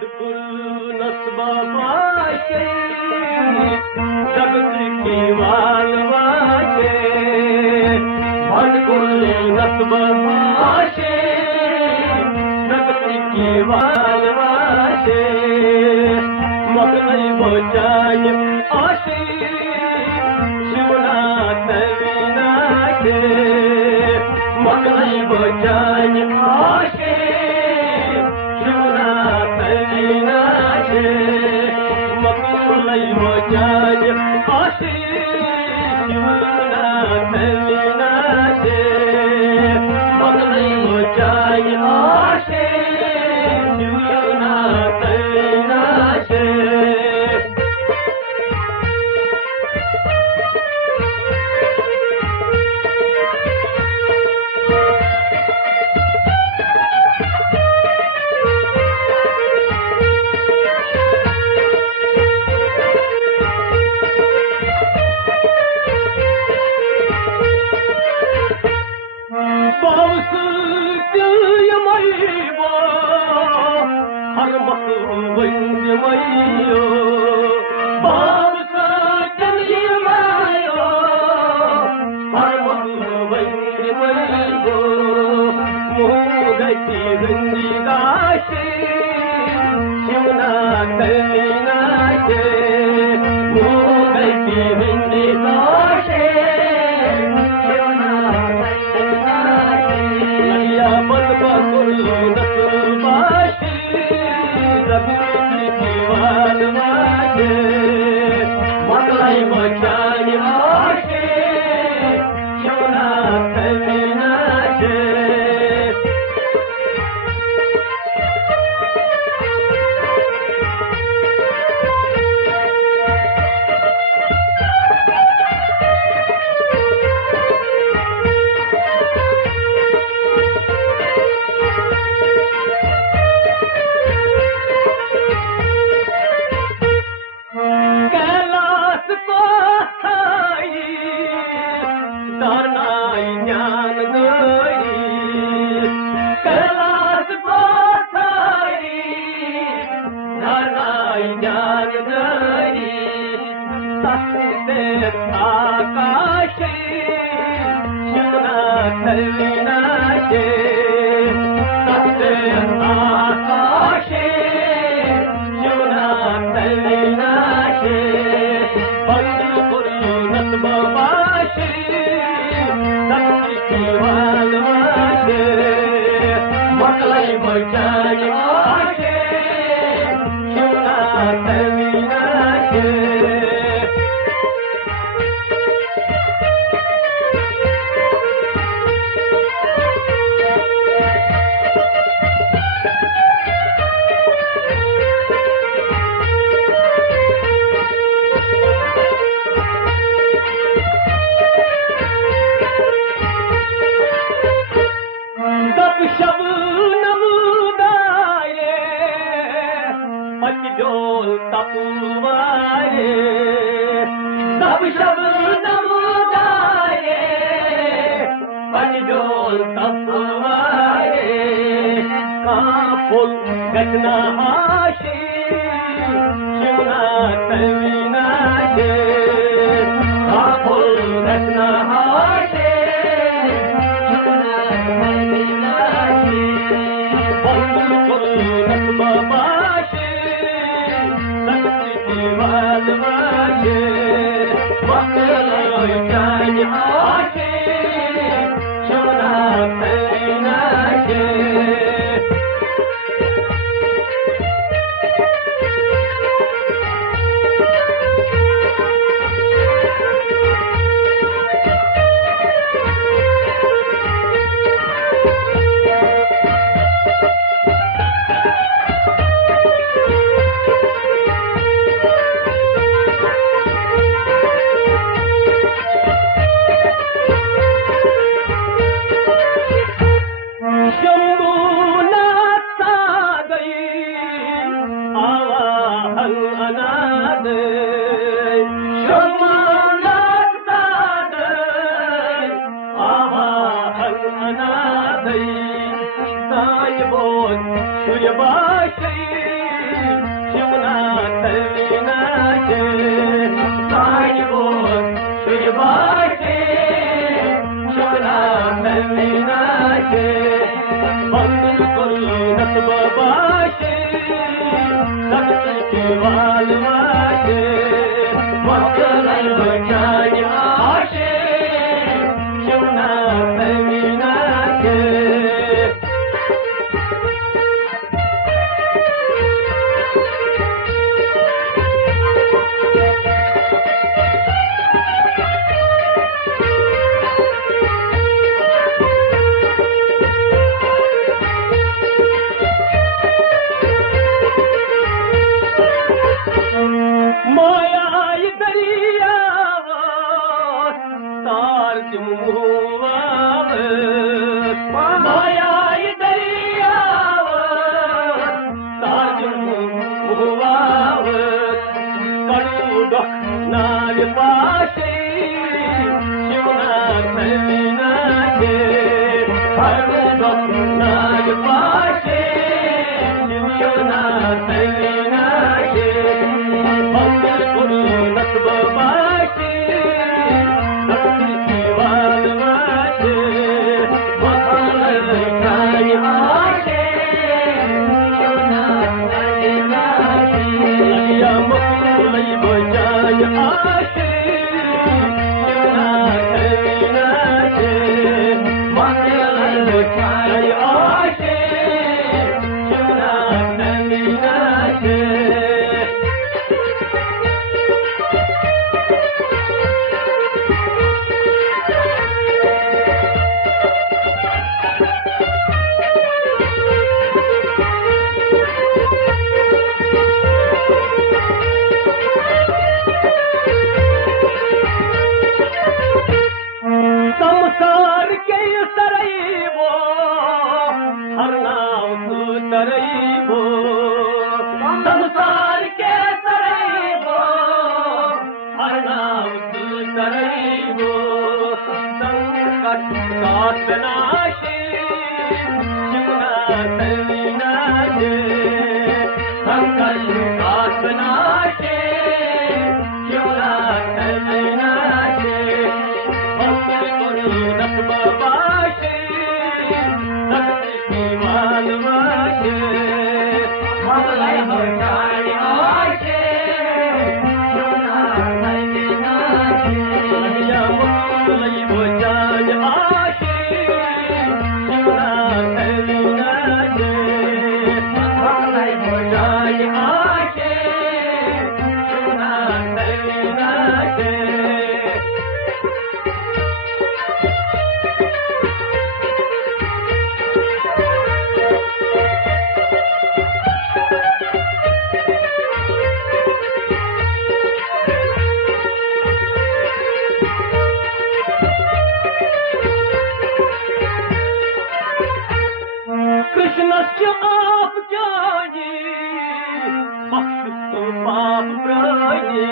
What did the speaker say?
भंडपुर नस्बा बाशे जगत की वाल वाशे भंडपुर नस्बा बाशे जगत की वाल वाशे मगनई बचाय आशे शिवनाथ विनाशे मगनई बचाय आशे शिवनाथ विनाशे मगनई बचाय आशे शिवनाथ विनाशे मगनई बचाय आशे शिवनाथ विनाशे हर वंद मैयो हर वंद मैयो मोगती गंदी गाशे शिवनाथ विनाशे मोगती गंदी गाशे शिवनाथ विनाशे लगिया बंद बकुलो नसबाशे वाल वाशे मगनई बचाय आशे शिवनाथ विनाशे आकाशे शिवनाथ विनाशे आकाशे शिवनाथ विनाशे भंडपुर नस्बा बाशे जगत की वाल वाशे मगनई बचाय आशे शिवनाथ विनाशे डोल तपुवाए सब शब्द नमुदाए डोल तपुवाए काफुल घटना हाशे शिवनाथ विनाशे काफुल घटना हाशे शिवनाथ विनाशे भंडपुर नस्बा बाशे वाल वाशे मगनई बचाय आशे शिवनाथ विनाशे शिवना तलविनाचे साई बोल तुझबाचे शिवना तलविनाचे बंद करू नसबाबाचे नसकी वालवाचे मकलाई बचानी आशे शिवना तलविनाचे माया दरिया तार मुवाव माया दरिया तार मुवाव कड़ू नाल पाशे शिवना तलविनाचे कड़ू नाल पाशे शिवना तलविनाचे संसार के तरईबो हर नाम तरईबो संसार के तरईबो हर नाम तरईबो संकट काट नाशे शिवना तलविनाचे संकट काट नाशे शिवना तलविनाचे नसबाबाशे नसकी वालवाशे मकलाई बचानी आशे शिवना तलविनाचे मकलाई बचानी आशे शिवना तलविनाचे मकलाई बचानी आशे शिवना तलविनाचे कृष्णस्य आप जानी बख्श पाप प्राणी